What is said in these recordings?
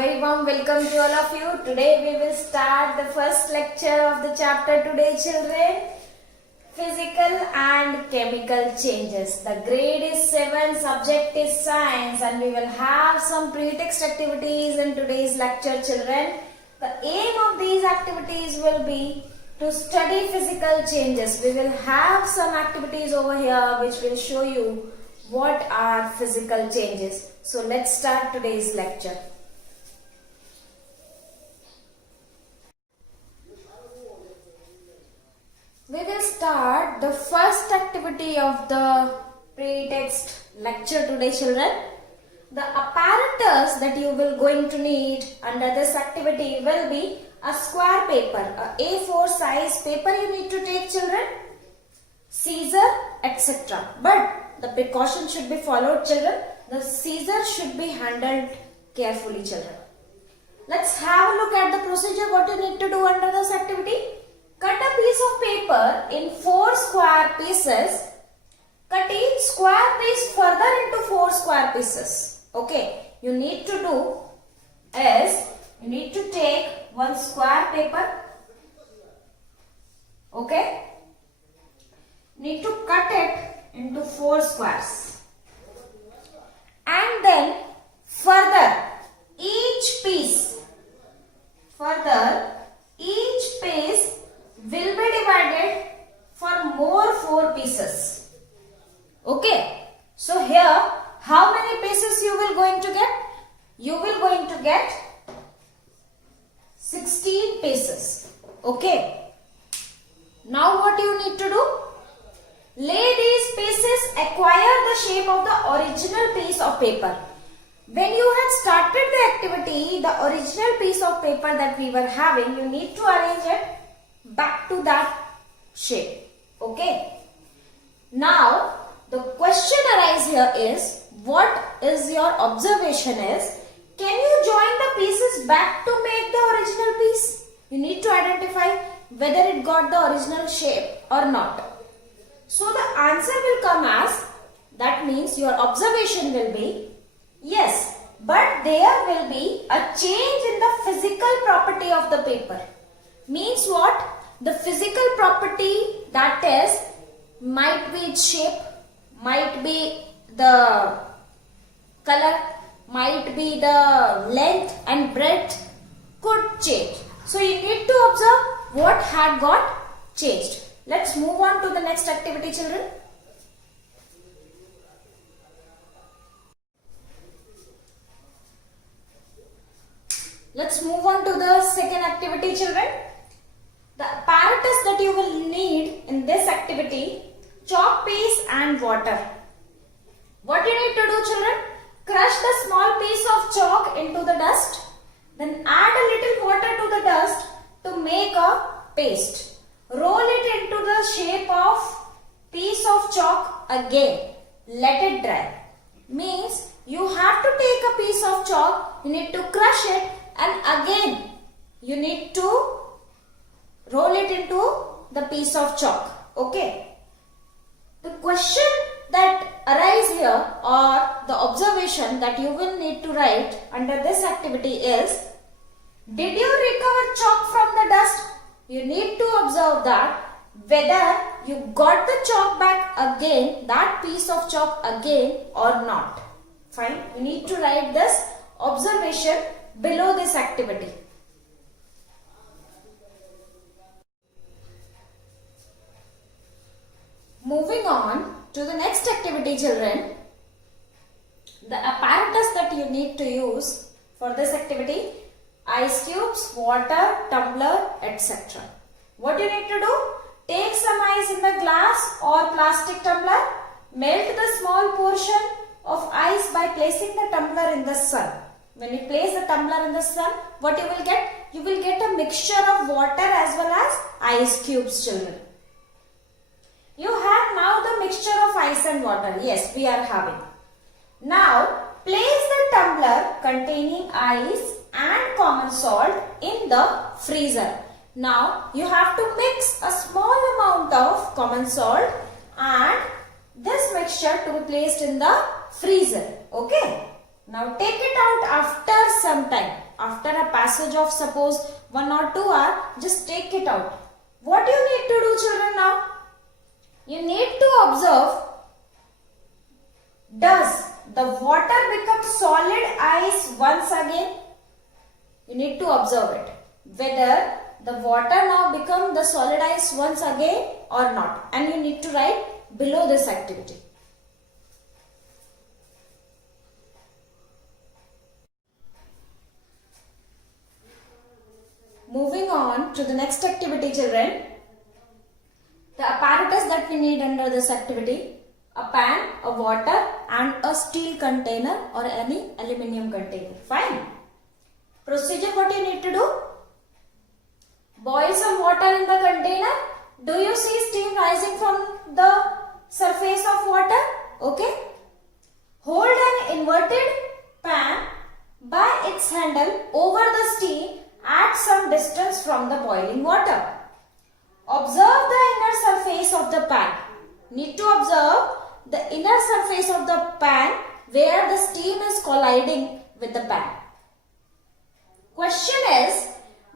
very warm welcome to all of you. Today we will start the first lecture of the chapter today, children. Physical and chemical changes. The grade is 7, subject is science, and we will have some pre-text activities in today's lecture, children. The aim of these activities will be to study physical changes. We will have some activities over here which will show you what are physical changes. So let's start today's lecture. We will start the first activity of the pre-text lecture today, children. The apparatus that you will going to need under this activity will be a square paper, a A4 size paper you need to take, children, scissor, etc. But the precaution should be followed, children. The scissor should be handled carefully, children. Let's have a look at the procedure. What you need to do under this activity? Cut a piece of paper in 4 square pieces. Cut each square piece further into 4 square pieces. Okay, you need to do is you need to take one square paper. Okay, need to cut it into 4 squares, and then further each piece will be divided for more 4 pieces. Okay, so here how many pieces you will going to get? You will going to get 16 pieces. Okay, now what you need to do? Lay these pieces acquire the shape of the original piece of paper. When you had started the activity, the original piece of paper that we were having, you need to arrange it back to that shape. Okay. Now, the question arises here is, what is your observation is, can you join the pieces back to make the original piece? You need to identify whether it got the original shape or not. So the answer will come as, that means your observation will be, yes, but there will be a change in the physical property of the paper. Means what? The physical property, that is, might be its shape, might be the color, might be the length and breadth could change. So you need to observe what had got changed. Let's move on to the next activity, children. Let's move on to the second activity, children. The apparatus that you will need in this activity, chalk piece and water. What you need to do, children? Crush the small piece of chalk into the dust. Then add a little water to the dust to make a paste. Roll it into the shape of piece of chalk again. Let it dry. Means you have to take a piece of chalk, you need to crush it, and again you need to roll it into the piece of chalk. Okay. The question that arises here, or the observation that you will need to write under this activity is, did you recover chalk from the dust? You need to observe that whether you got the chalk back again, that piece of chalk again or not. Fine. You need to write this observation below this activity. Moving on to the next activity, children. The apparatus that you need to use for this activity, ice cubes, water, tumbler, etc. What you need to do? Take some ice in the glass or plastic tumbler. Melt the small portion of ice by placing the tumbler in the sun. When you place the tumbler in the sun, what you will get? You will get a mixture of water as well as ice cubes, children. You have now the mixture of ice and water. Yes, we are having. Now, place the tumbler containing ice and common salt in the freezer. Now, you have to mix a small amount of common salt and this mixture to be placed in the freezer. Okay. Now take it out after some time. after a passage of suppose 1 or 2 hours, just take it out. What you need to do, children, now? You need to observe, does the water become solid ice once again? You need to observe it. Whether the water now become the solid ice once again or not. And you need to write below this activity. Moving on to the next activity, children. The apparatus that we need under this activity: a pan, a water and a steel container or any aluminium container. Fine. Procedure: what you need to do? Boil some water in the container. Do you see steam rising from the surface of water? Okay. Hold an inverted pan by its handle over the steam at some distance from the boiling water. Observe the inner surface of the pan. Need to observe the inner surface of the pan where the steam is colliding with the pan. Question is,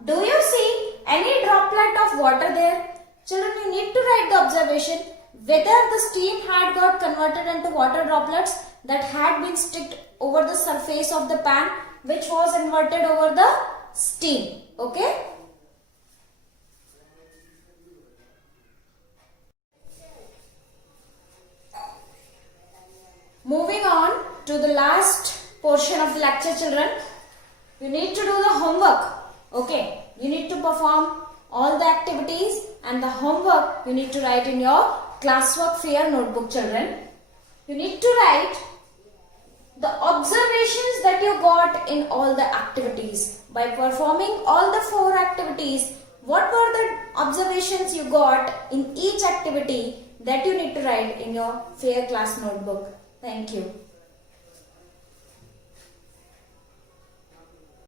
do you see any droplet of water there? Children, you need to write the observation whether the steam had got converted into water droplets that had been sticked over the surface of the pan, which was inverted over the steam. Okay? Moving on to the last portion of the lecture, children. You need to do the homework. Okay? You need to perform all the activities and the homework you need to write in your classwork fair notebook, children. You need to write the observations that you got in all the activities. By performing all the 4 activities, what were the observations you got in each activity that you need to write in your fair class notebook? Thank you.